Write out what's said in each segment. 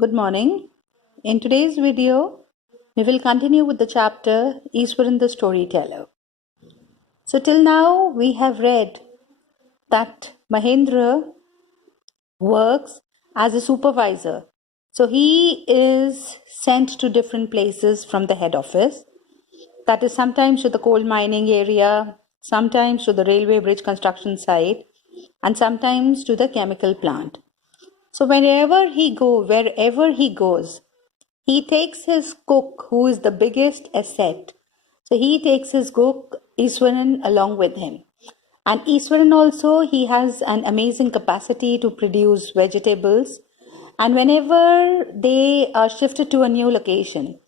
Good morning. In today's video, we will continue with the chapter Iswaran the Storyteller. So till now, we have read that Mahendra works as a supervisor. So he is sent to different places from the head office. That is sometimes to the coal mining area, sometimes to the railway bridge construction site, and sometimes to the chemical plant. So wherever he goes, he takes his cook, who is the biggest asset. So he takes his cook, Iswaran, along with him. And Iswaran also, he has an amazing capacity to produce vegetables. And whenever they are shifted to a new location,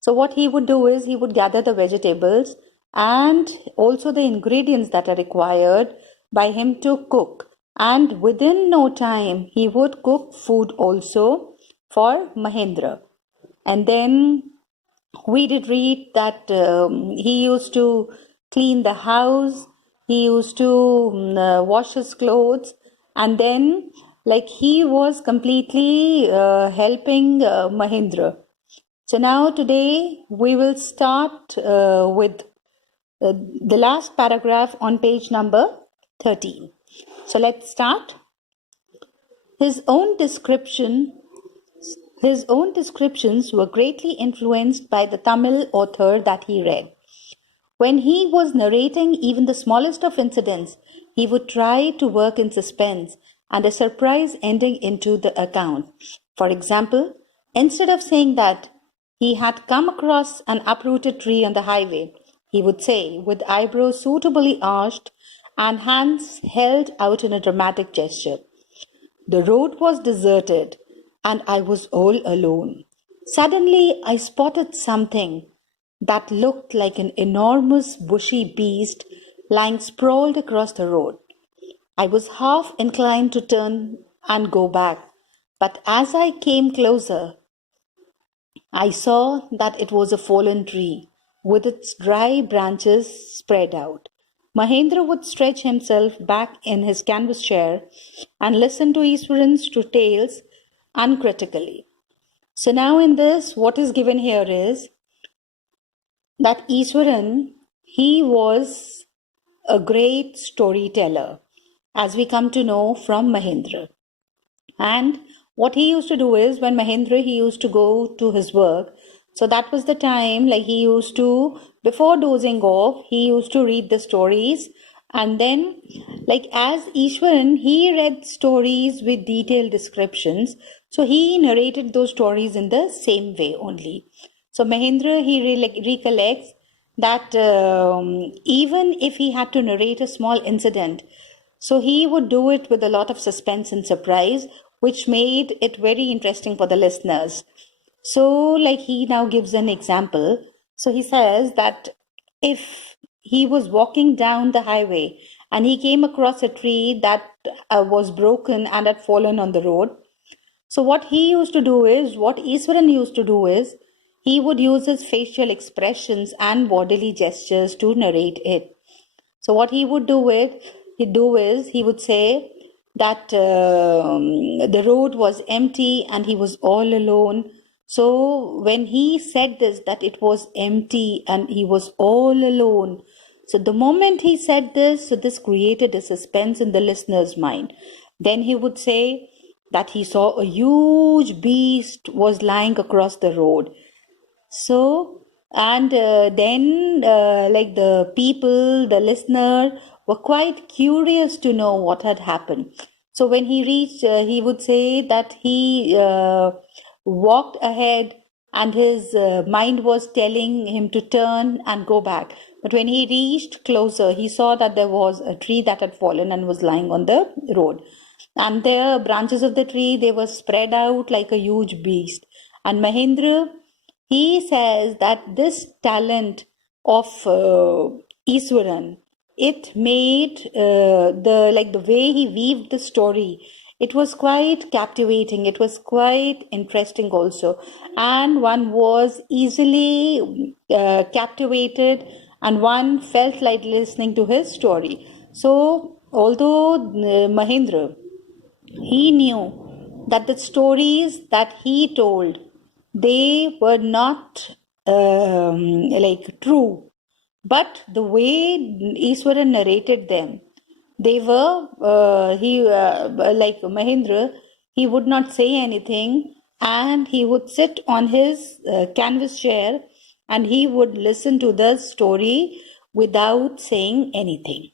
so what he would do is he would gather the vegetables and also the ingredients that are required by him to cook. And within no time, he would cook food also for Mahendra. And then we did read that he used to clean the house, he used to wash his clothes, and then like he was completely helping Mahendra. So now today we will start with the last paragraph on page number 13. So let's start. His own descriptions were greatly influenced by the Tamil author that he read. When he was narrating even the smallest of incidents, he would try to work in suspense and a surprise ending into the account. For example, instead of saying that he had come across an uprooted tree on the highway, he would say, with eyebrows suitably arched and hands held out in a dramatic gesture, "The road was deserted, and I was all alone. Suddenly, I spotted something that looked like an enormous bushy beast lying sprawled across the road. I was half inclined to turn and go back, but as I came closer, I saw that it was a fallen tree with its dry branches spread out. Mahendra would stretch himself back in his canvas chair and listen to Iswaran's tales uncritically. So now in this, what is given here is that Iswaran, he was a great storyteller, as we come to know from Mahendra. And what he used to do is when Mahendra, he used to go to his work. So that was the time, like he used to, before dozing off, he used to read the stories. And then, like as Ishwaran, he read stories with detailed descriptions. So he narrated those stories in the same way only. So Mahendra, he recollects that even if he had to narrate a small incident, so he would do it with a lot of suspense and surprise, which made it very interesting for the listeners. So, like he now gives an example. So he says that if he was walking down the highway and he came across a tree that was broken and had fallen on the road. So what Iswaran used to do is, he would use his facial expressions and bodily gestures to narrate it. So what he would do is he would say that the road was empty and he was all alone. So when he said this, that it was empty and he was all alone. So the moment he said this, so this created a suspense in the listener's mind. Then he would say that he saw a huge beast was lying across the road. So, and then like the people, the listener were quite curious to know what had happened. So when he reached, he would say that he walked ahead and his mind was telling him to turn and go back. But when he reached closer, he saw that there was a tree that had fallen and was lying on the road. And the branches of the tree, they were spread out like a huge beast. And Mahendra, he says that this talent of Iswaran, it made the way he weaved the story, it was quite captivating. It was quite interesting also, and one was easily captivated, and one felt like listening to his story. So, although Mahendra, he knew that the stories that he told, they were not true, but the way Iswaran narrated them, they were like Mahendra, he would not say anything, and he would sit on his canvas chair and he would listen to the story without saying anything.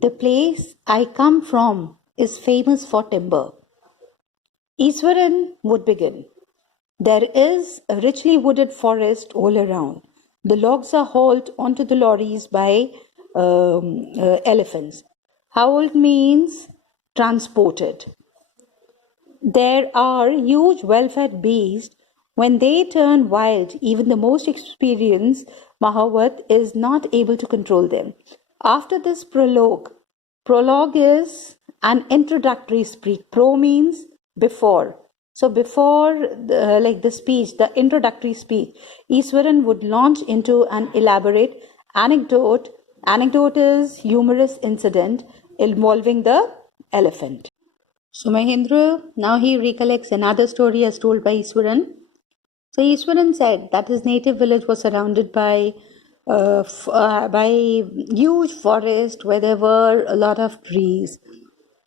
The place I come from is famous for timber. Iswaran would begin. There is a richly wooded forest all around. The logs are hauled onto the lorries by elephants. Hauled means transported. There are huge well-fed beasts. When they turn wild, even the most experienced Mahavat is not able to control them. After this prologue is an introductory speech. Pro means before. So before the speech, the introductory speech, Iswaran would launch into an elaborate anecdote. Anecdote is humorous incident involving the elephant. So Mahendra, now he recollects another story as told by Iswaran. So Iswaran said that his native village was surrounded by huge forest where there were a lot of trees.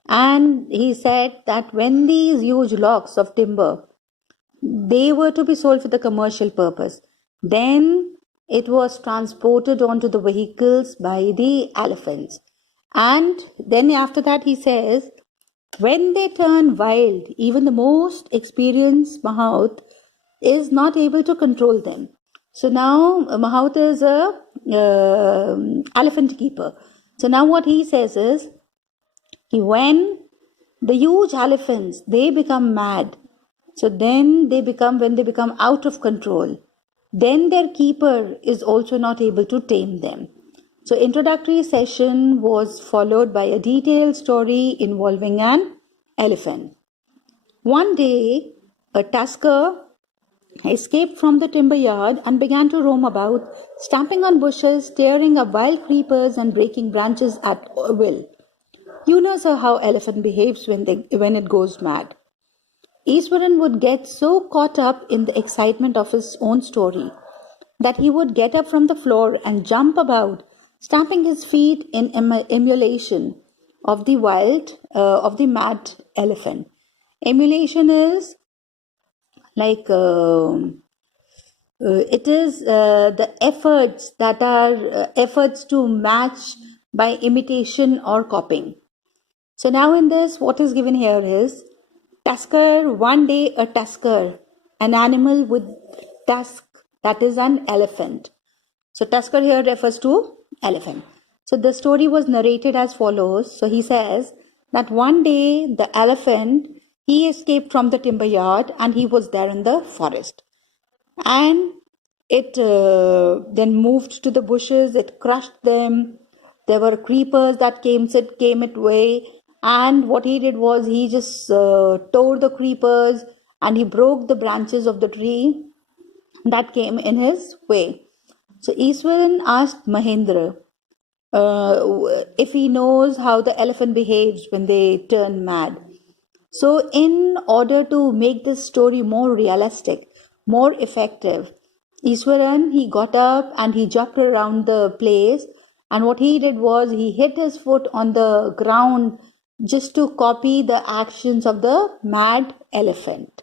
And he said that when these huge logs of timber, they were to be sold for the commercial purpose, then it was transported onto the vehicles by the elephants. And then after that he says, when they turn wild, even the most experienced Mahout is not able to control them. So now Mahout is a elephant keeper. So now what he says is, when the huge elephants, they become mad, so then when they become out of control, then their keeper is also not able to tame them. So introductory session was followed by a detailed story involving an elephant. One day, a tusker escaped from the timber yard and began to roam about, stamping on bushes, tearing up wild creepers and breaking branches at will. You know, sir, how elephant behaves when it goes mad. Iswaran would get so caught up in the excitement of his own story that he would get up from the floor and jump about, stamping his feet in emulation of the mad elephant. Emulation is like it is the efforts that are efforts to match by imitation or copying. So now in this, what is given here is tusker. One day a tusker, an animal with tusk, that is an elephant. So tusker here refers to elephant. So the story was narrated as follows. So he says that one day the elephant, he escaped from the timber yard and he was there in the forest. And it then moved to the bushes, it crushed them. There were creepers that came its way. And what he did was he just tore the creepers and he broke the branches of the tree that came in his way. So Iswaran asked Mahendra if he knows how the elephant behaves when they turn mad. So in order to make this story more realistic, more effective, Iswaran, he got up and he jumped around the place, and what he did was he hit his foot on the ground just to copy the actions of the mad elephant.